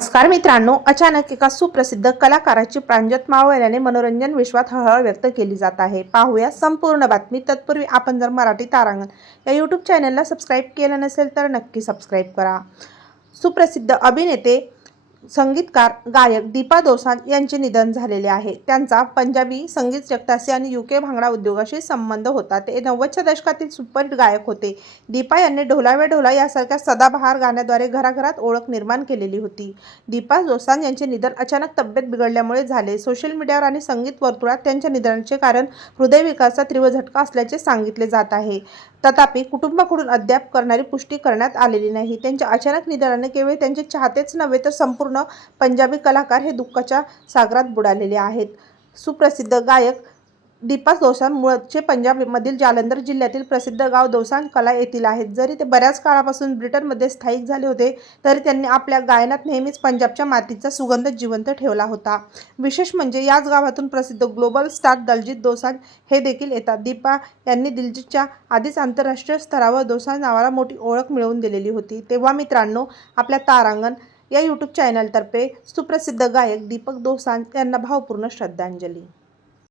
नमस्कार मित्रांनो, अचानक एका सुप्रसिद्ध कलाकाराची प्राणज्योत मावळल्याने मनोरंजन विश्वात हळहळ व्यक्त केली जात आहे। पाहूया संपूर्ण बातमी। तत्पूर्वी आपण जर मराठी तारांगण या यूट्यूब चॅनलला सबस्क्राईब केलं नसेल तर नक्की सबस्क्राईब करा। सुप्रसिद्ध अभिनेते, संगीतकार, गायक दीपा दोसांझ यांचे निधन झालेले आहे। त्यांचा पंजाबी संगीत जगताशी आणि यूके भांगडा उद्योगाशी संबंध होता। ते 90च्या दशकातील सुपरहिट गायक होते। दीपा यांनी ढोलावे ढोला यासारख्या सदाबहार गाण्याद्वारे घराघरात ओळख निर्माण केलेली होती। दीपा दोसांझ यांचे निधन अचानक तब्येत बिघडल्यामुळे झाले। सोशल मीडियावर आणि संगीत वर्तुळात त्यांच्या निधनाचे कारण हृदयविकाराचा तीव्र झटका असल्याचे सांगितले जात आहे। तथापि कुटुंबाकडून अद्याप करणारी पुष्टी करण्यात आलेली नाही। त्यांच्या अचानक निधनाने केवळ त्यांचे चाहतेच नव्हे तर संपूर्ण पंजाबी कलाकार हे दुःखाच्या सागरात बुडालेले आहेत। सुप्रसिद्ध गायक दीपा दोसांझ मूळचे पंजाबमधील जालंधर जिल्ह्यातील प्रसिद्ध गाव दोसांझ कला येथील आहेत। जरी ते बऱ्याच काळापासून ब्रिटनमध्ये स्थायिक झाले होते, तरी त्यांनी आपल्या गायनात नेहमीच पंजाबच्या मातीचा सुगंध जिवंत ठेवला होता। विशेष म्हणजे याच गावातून प्रसिद्ध ग्लोबल स्टार दलजीत दोसांझ हे देखील येतात। दीपा यांनी दिलजीतच्या आधीच आंतरराष्ट्रीय स्तरावर दोसांझ नावाला मोठी ओळख मिळवून दिलेली होती। तेव्हा मित्रांनो, आपल्या तारांगण या यूट्यूब चॅनलतर्फे सुप्रसिद्ध गायक दीपक दोसांझ यांना भावपूर्ण श्रद्धांजली।